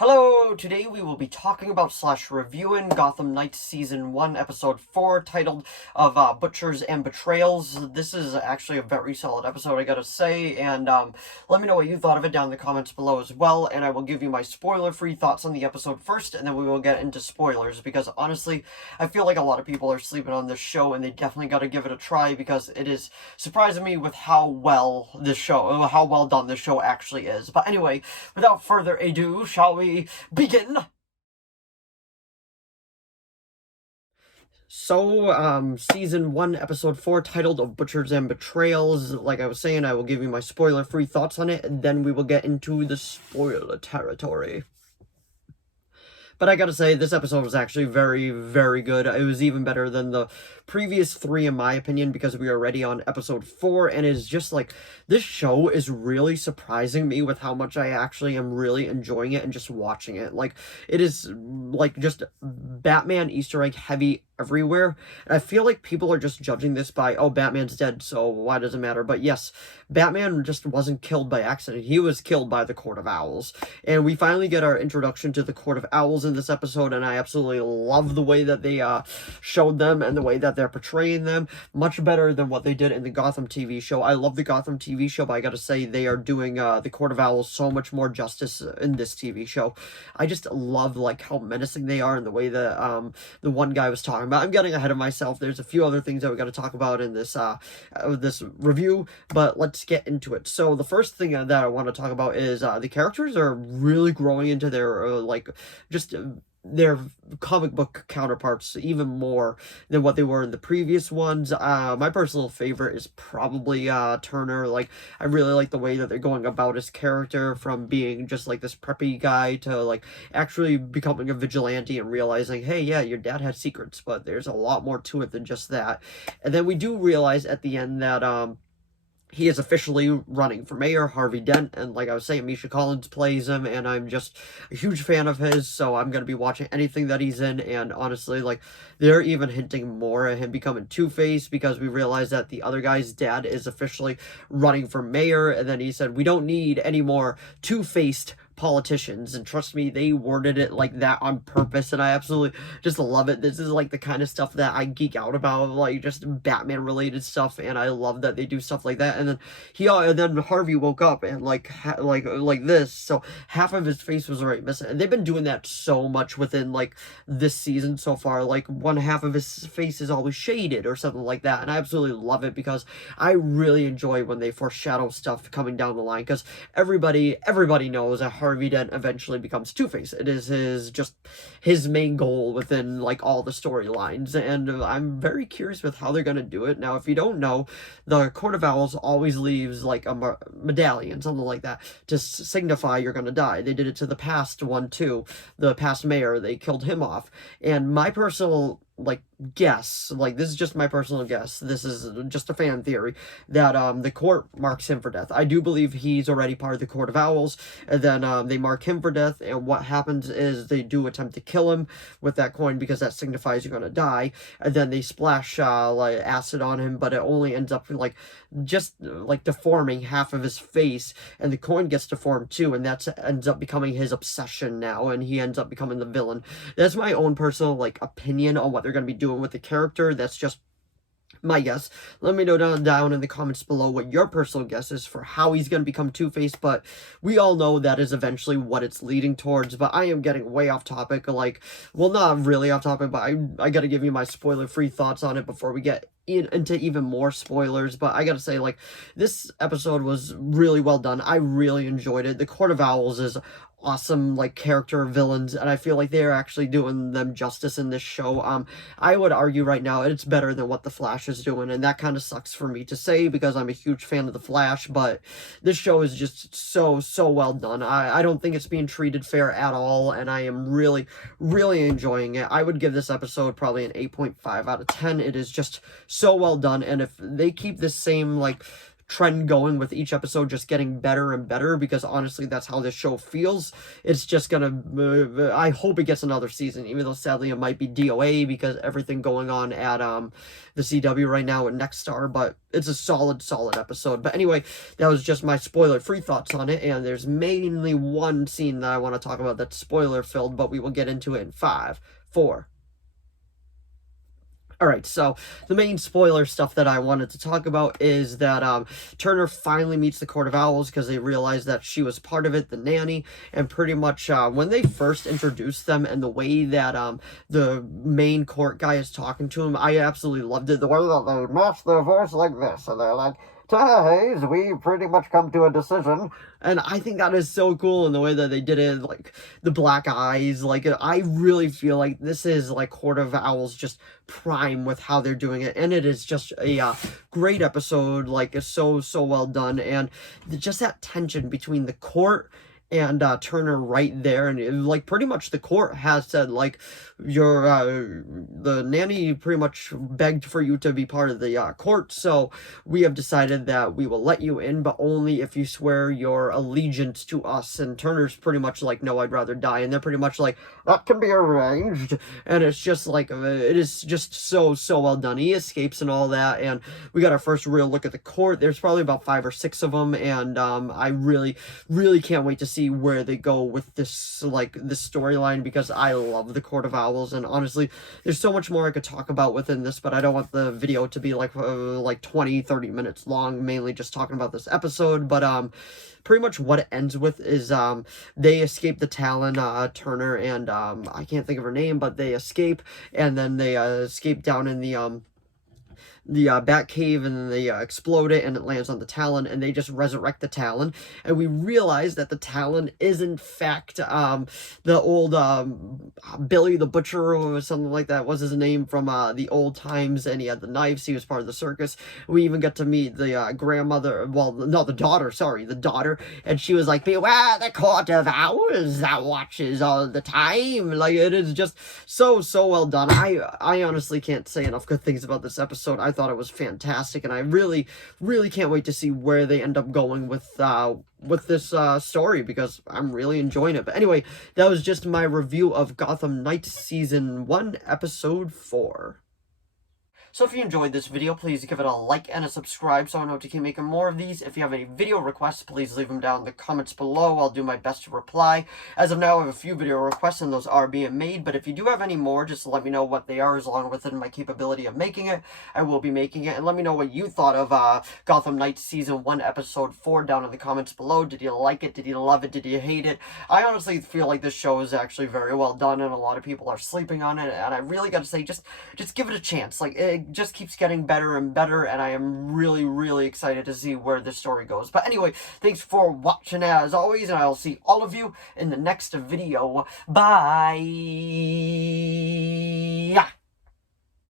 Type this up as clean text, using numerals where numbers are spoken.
Hello! Today we will be talking about / reviewing Gotham Knights Season 1, Episode 4, titled Butchers and Betrayals. This is actually a very solid episode, I gotta say, and let me know what you thought of it down in the comments below as well, and I will give you my spoiler-free thoughts on the episode first, and then we will get into spoilers, because honestly, I feel like a lot of people are sleeping on this show, and they definitely gotta give it a try, because it is surprising me with how well done this show actually is. But anyway, without further ado, shall we begin? So, Season 1, Episode 4, titled Butchers and Betrayals. Like I was saying, I will give you my spoiler-free thoughts on it, and then we will get into the spoiler territory. But I gotta say, this episode was actually very, very good. It was even better than the previous 3, in my opinion, because we are already on Episode 4, and it's just like, this show is really surprising me with how much I actually am really enjoying it and just watching it. Like, it is, like, just Batman Easter egg heavy everywhere, and I feel like people are just judging this by, oh, Batman's dead, so why does it matter? But yes, Batman just wasn't killed by accident. He was killed by the Court of Owls, and we finally get our introduction to the Court of Owls in this episode, and I absolutely love the way that they showed them and the way that they're portraying them. Much better than what they did in the Gotham TV show. I love the Gotham TV show, but I gotta say, they are doing the Court of Owls so much more justice in this TV show. I just love, like, how menacing they are and the way that the one guy was talking about. I'm getting ahead of myself. There's a few other things that we got to talk about in this this review, but let's get into it. So the first thing that I want to talk about is the characters are really growing into their their comic book counterparts even more than what they were in the previous ones. My personal favorite is probably Turner. Like, I really like the way that they're going about his character, from being just like this preppy guy to like actually becoming a vigilante and realizing, hey, yeah, your dad had secrets, but there's a lot more to it than just that. And then we do realize at the end that he is officially running for mayor, Harvey Dent, and like I was saying, Misha Collins plays him, and I'm just a huge fan of his, so I'm going to be watching anything that he's in, and honestly, like, they're even hinting more at him becoming Two-Face, because we realize that the other guy's dad is officially running for mayor, and then he said, we don't need any more two-faced politicians, and trust me, they worded it like that on purpose, and I absolutely just love it. This is like the kind of stuff that I geek out about, like just Batman related stuff, and I love that they do stuff like that. And then Harvey woke up and like this, so half of his face was already missing, and they've been doing that so much within like this season so far. Like, one half of his face is always shaded or something like that, and I absolutely love it, because I really enjoy when they foreshadow stuff coming down the line, because everybody knows that Harvey Dent eventually becomes Two-Face. It is his main goal within like all the storylines, and I'm very curious with how they're gonna do it. Now, if you don't know, the Court of Owls always leaves like a medallion, something like that, to signify you're gonna die. They did it to the past one too. The past mayor, they killed him off, and my personal guess, this is just my personal guess, this is just a fan theory, that the court marks him for death. I do believe he's already part of the Court of Owls, and then they mark him for death, and what happens is they do attempt to kill him with that coin, because that signifies you're gonna die, and then they splash like acid on him, but it only ends up just deforming half of his face, and the coin gets deformed too, and that ends up becoming his obsession now, and he ends up becoming the villain. That's my own personal opinion on what they're going to be doing with the character. That's just my guess. Let me know down in the comments below what your personal guess is for how he's going to become Two-Face, but we all know that is eventually what it's leading towards. But I am getting way off topic, well, not really off topic, but I got to give you my spoiler-free thoughts on it before we get into even more spoilers. But I gotta say, this episode was really well done. I really enjoyed it. The Court of Owls is awesome character villains, and I feel like they're actually doing them justice in this show. I would argue right now it's better than what the Flash is doing, and that kind of sucks for me to say, because I'm a huge fan of the Flash, but this show is just so well done. I don't think it's being treated fair at all, and I am really enjoying it. I would give this episode probably an 8.5 out of 10. It is just so well done, and if they keep this same trend going with each episode just getting better and better, because honestly that's how this show feels. It's just gonna I hope it gets another season, even though sadly it might be DOA because everything going on at the CW right now with Next Star, but it's a solid episode. But anyway, that was just my spoiler-free thoughts on it, and there's mainly one scene that I want to talk about that's spoiler-filled, but we will get into it in 5, 4. Alright, so the main spoiler stuff that I wanted to talk about is that Turner finally meets the Court of Owls because they realize that she was part of it, the nanny, and pretty much when they first introduced them and the way that the main court guy is talking to him, I absolutely loved it. The way that they match their voice like this, and they're like, Turner Hayes, we pretty much come to a decision. And I think that is so cool in the way that they did it, like, the black eyes, like, I really feel like this is, like, Court of Owls just prime with how they're doing it, and it is just a great episode, like, it's so well done, and just that tension between the court and Turner right there, and like pretty much the court has said like your the nanny pretty much begged for you to be part of the court, so we have decided that we will let you in, but only if you swear your allegiance to us. And Turner's pretty much like, no, I'd rather die, and they're pretty much like, that can be arranged. And it's just like it is just so well done. He escapes and all that, and we got our first real look at the court. There's probably about 5 or 6 of them, and I really can't wait to see where they go with this, like, this storyline, because I love the Court of Owls, and honestly there's so much more I could talk about within this, but I don't want the video to be like 20-30 minutes long, mainly just talking about this episode. But pretty much what it ends with is they escape the Talon, Turner and I can't think of her name, but they escape, and then they escape down in the Bat Cave, and then they explode it, and it lands on the Talon, and they just resurrect the Talon, and we realize that the Talon is in fact the old Billy the Butcher or something like that was his name from the old times, and he had the knives, he was part of the circus. We even get to meet the grandmother, well, no, the daughter, sorry, the daughter, and she was like, beware the Court of Owls that watches all the time. Like, it is just so well done. I honestly can't say enough good things about this episode. I thought it was fantastic, and I really can't wait to see where they end up going with this story, because I'm really enjoying it. But anyway, that was just my review of Gotham Knights Season 1, Episode 4. So if you enjoyed this video, please give it a like and a subscribe so I know to keep making more of these. If you have any video requests, please leave them down in the comments below. I'll do my best to reply. As of now, I have a few video requests, and those are being made, but if you do have any more, just let me know what they are, as long within my capability of making it. I will be making it, and let me know what you thought of Gotham Knights Season 1, Episode 4 down in the comments below. Did you like it? Did you love it? Did you hate it? I honestly feel like this show is actually very well done, and a lot of people are sleeping on it, and I really gotta say, just give it a chance. Like, it just keeps getting better and better, and I am really excited to see where this story goes. But anyway, thanks for watching as always, and I'll see all of you in the next video. Bye!